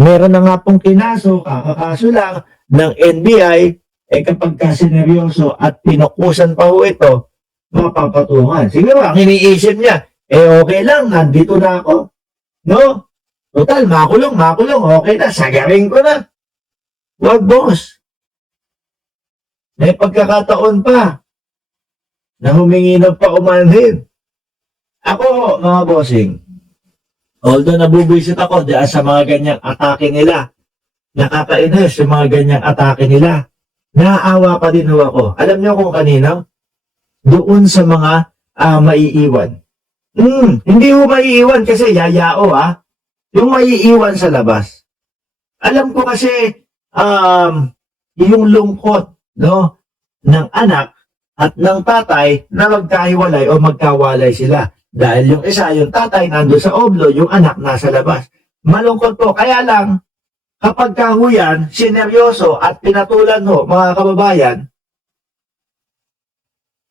Meron na nga pong kinaso, kakakaso lang ng NBI, kapag sineryoso at pinukusan pa ho ito, mapapatungan. Siguro, ang iniisip niya, okay lang, nandito na ako. No? Total, makulong, okay na, sagarin ko na. Wag, boss. May pagkakataon pa na humingi ng paumanhin. Ako, mga bossing, although nabubuisit ako dahil sa mga ganyang atake nila, nakakainis yung mga ganyang atake nila, naaawa pa din ho ako. Alam niyo kung kanino? Doon sa mga maiiwan. Hindi ho maiiwan kasi yayao yung maiiwan sa labas. Alam ko kasi yung lungkot ng anak at ng tatay na magkahiwalay o magkawalay sila. Dahil yung isa, yung tatay, nando sa oblo, yung anak nasa labas. Malungkot po. Kaya lang, kapag kahuyan, sineryoso at pinatulan ho, mga kababayan,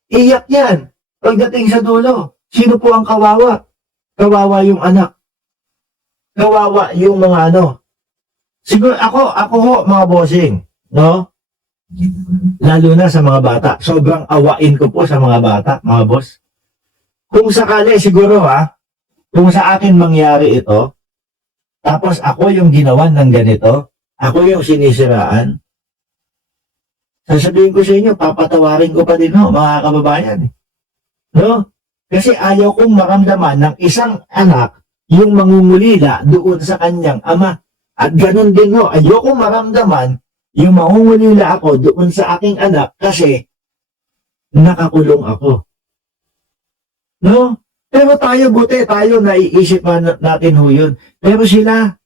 iyak yan. Pagdating sa dulo, sino po ang kawawa? Kawawa yung anak. Kawawa yung mga Siguro ako ho, mga bossing, no? Lalo na sa mga bata. Sobrang awain ko po sa mga bata, mga boss. Kung sakali siguro kung sa akin mangyari ito, tapos ako yung ginawan ng ganito, ako yung sinisiraan, sasabihin ko sa inyo, papatawarin ko pa din mga kababayan. No? Kasi ayaw kong maramdaman ng isang anak yung mangungulila doon sa kanyang ama. At ganun din ayaw kong maramdaman yung mangungulila ako doon sa aking anak kasi nakakulong ako. No? Pero tayo, buti tayo, naiisip natin yun. Pero sila,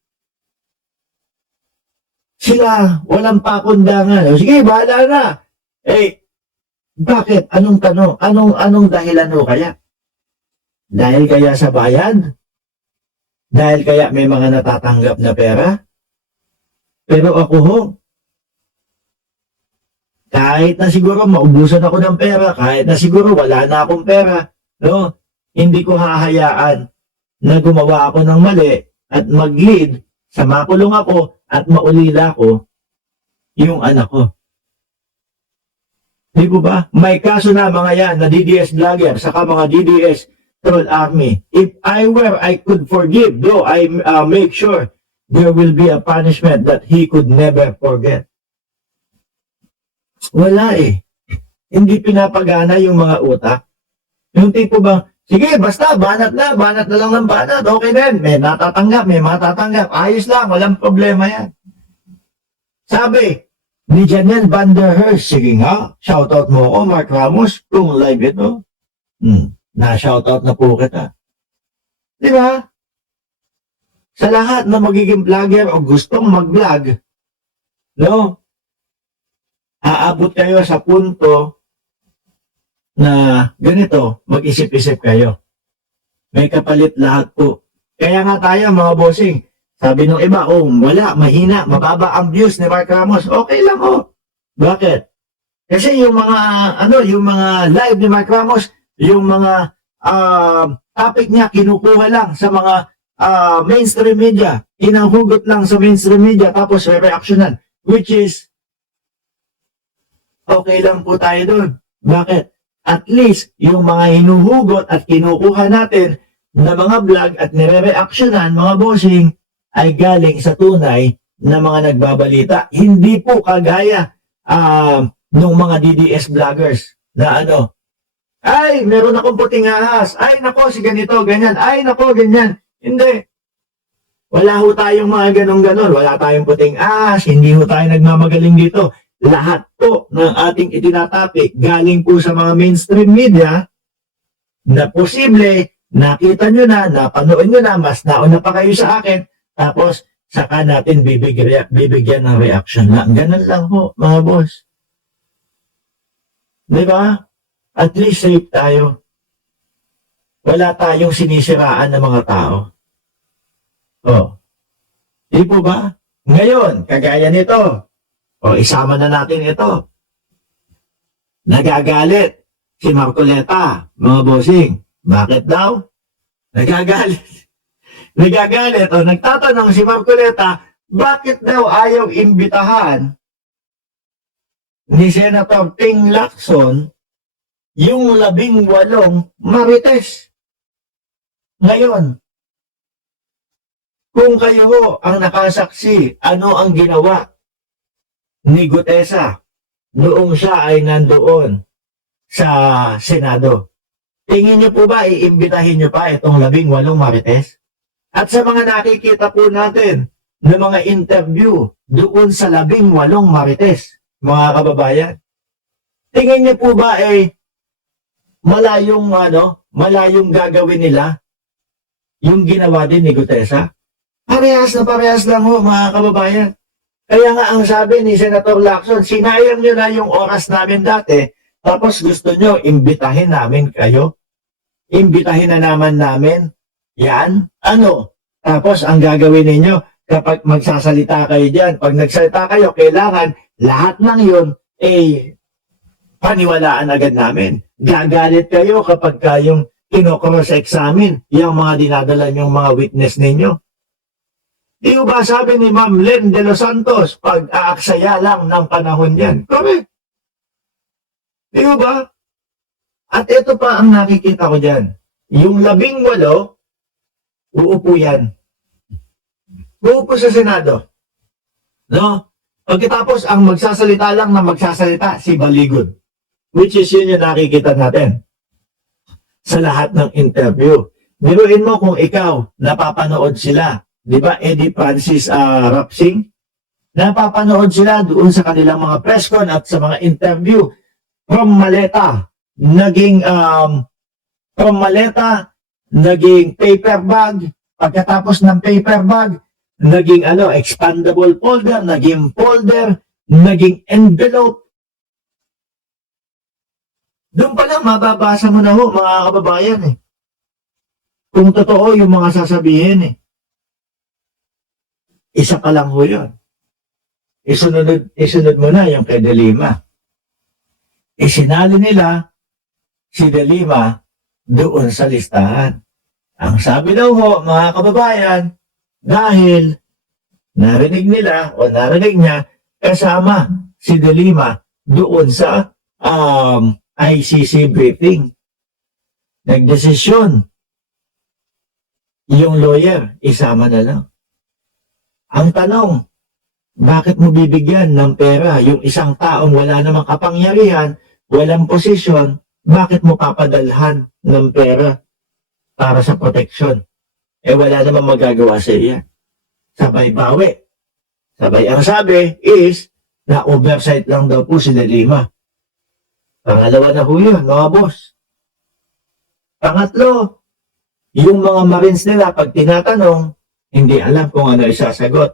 walang pakundangan. Sige, bahala na. Bakit? Anong tanong? Anong dahilan kaya? Dahil kaya sa bayan? Dahil kaya may mga natatanggap na pera? Pero ako kahit na siguro maubusan ako ng pera, kahit na siguro wala na akong pera, no? Hindi ko hahayaan na gumawa ako ng mali at mag-lead sa makulong ako at maulila ko yung anak ko. Di po ba? May kaso na mga yan na DDS vlogger saka mga DDS troll army. If I were, I could forgive, though I make sure there will be a punishment that he could never forget. Wala Hindi pinapagana yung mga utak. Yung tipo bang, sige, basta, banat na lang ng banat, okay din. May natatanggap, may matatanggap. Ayos lang, walang problema yan. Sabi ni Janelle Van der Herst, sige nga, shoutout mo ako, Mark Ramos, kung live ito. Na-shoutout na po kita. Di ba? Sa lahat na magiging vlogger o gustong mag-vlog, aabot kayo sa punto na ganito, mag-isip-isip kayo. May kapalit lahat po. Kaya nga tayo mga bossing, sabi nung iba, wala, mahina, mababa ang views ni Mark Ramos. Okay lang Bakit? Kasi yung mga, yung mga live ni Mark Ramos, yung mga topic niya, kinukuha lang sa mga mainstream media. Inanghugot lang sa mainstream media, tapos re-reactionan. Which is, okay lang po tayo doon. Bakit? At least, yung mga hinuhugot at kinukuha natin na mga vlog at nire-reactionan, mga bossing, ay galing sa tunay na mga nagbabalita. Hindi po kagaya nung mga DDS vloggers na ay, meron akong puting ahas. Ay, nako, si ganito, ganyan. Ay, nako, ganyan. Hindi. Wala ho tayong mga ganon-ganon. Wala tayong puting ahas. Hindi ho tayo nagmamagaling dito. Lahat po ng ating itinatapik galing po sa mga mainstream media na posible, nakita nyo na, napanood nyo na, mas nauna pa kayo sa akin, tapos saka natin bibigyan ng reaction lang. Ganun lang po, mga boss. Di ba? At least safe tayo. Wala tayong sinisiraan ng mga tao. Di po ba? Ngayon, kagaya nito, isama na natin ito. Nagagalit si Marcoleta, mga bossing. Bakit daw? Nagagalit. Nagtatanong si Marcoleta, bakit daw ayaw imbitahan ni Senator Ting Lacson yung 18 marites? Ngayon, kung kayo ho ang nakasaksi, ano ang ginawa ni Gutesa noong siya ay nandoon sa Senado? Tingin niyo po ba, iimbitahin niyo pa itong 18 marites? At sa mga nakikita po natin ng mga interview doon sa 18 marites, mga kababayan, tingin niyo po ba malayong gagawin nila yung ginawa din ni Gutesa? Parehas na parehas lang ho, mga kababayan. Kaya nga ang sabi ni Senator Lacson, sinayang nyo na yung oras namin dati, tapos gusto nyo, imbitahin namin kayo. Imbitahin na naman namin. Yan. Ano? Tapos ang gagawin ninyo, kapag magsasalita kayo dyan, pag nagsalita kayo, kailangan lahat ng yun, paniwalaan agad namin. Gagalit kayo kapag kayong kinokross-examine yung mga dinadala nyong mga witness ninyo. Di ba sabi ni Ma'am Len de los Santos, pag-aaksaya lang ng panahon yan? Correct. Di ba? At ito pa ang nakikita ko dyan. Yung 18, uupo yan. Uupo sa Senado. No? Pagkatapos, ang magsasalita lang na magsasalita, si Baligod. Which is yun yung nakikita natin sa lahat ng interview. Biruin mo kung ikaw, napapanood sila. Di ba, Eddie Francis Rapsing? Napapanood sila doon sa kanilang mga press con at sa mga interview from maleta, naging paper bag, pagkatapos ng paper bag, naging expandable folder, naging folder, naging envelope. Doon pa lang mababasa mo na ho, mga kababayan kung totoo yung mga sasabihin Isa pa lang ho yun. Isunod mo na yung kay De Lima. Isinali nila si De Lima doon sa listahan. Ang sabi daw ho, mga kababayan, dahil narinig nila o narinig niya kasama si De Lima doon sa ICC briefing. Nagdesisyon yung lawyer, isama na lang. Ang tanong, bakit mo bibigyan ng pera yung isang taong wala namang kapangyarihan, walang posisyon, bakit mo papadalhan ng pera para sa proteksyon? Wala namang magagawa sa iya. Sabay bawi. Sabay ang sabi is, na oversight lang daw po si De Lima. Pangalawa na ho yun, mga boss. Pangatlo, yung mga Marines nila, pag tinatanong, hindi alam kung ano isasagot.